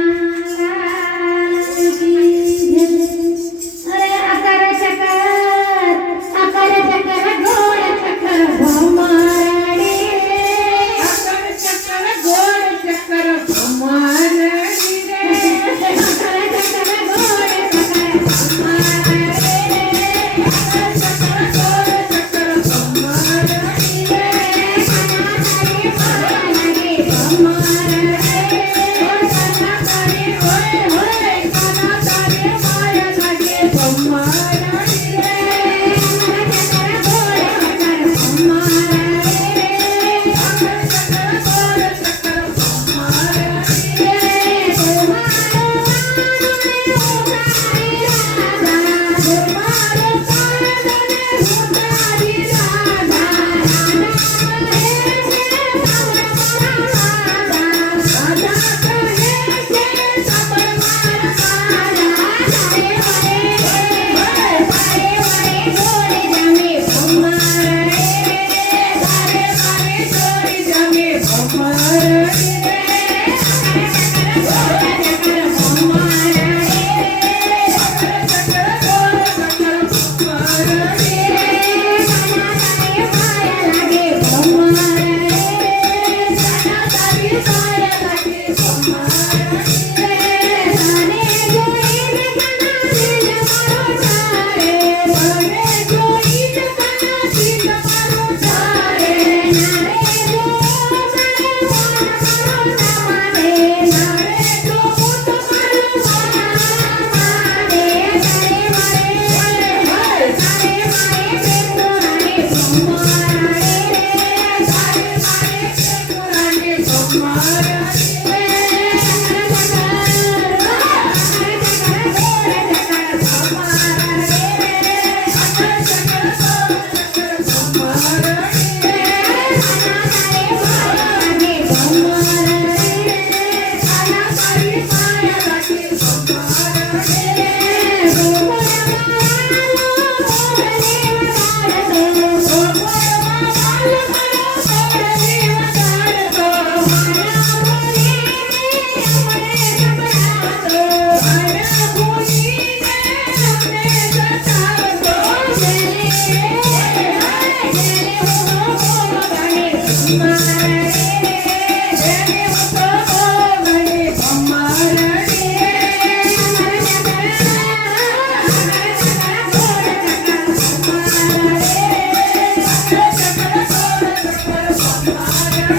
अरे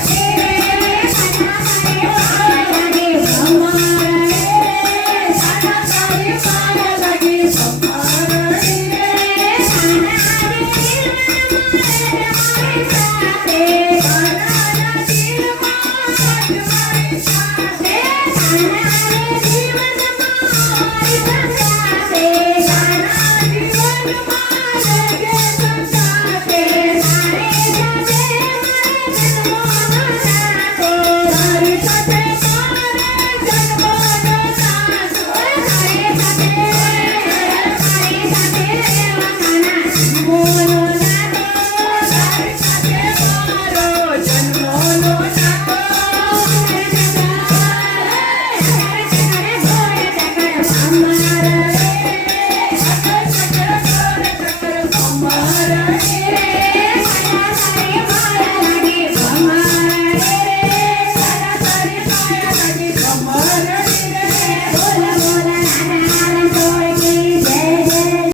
Thank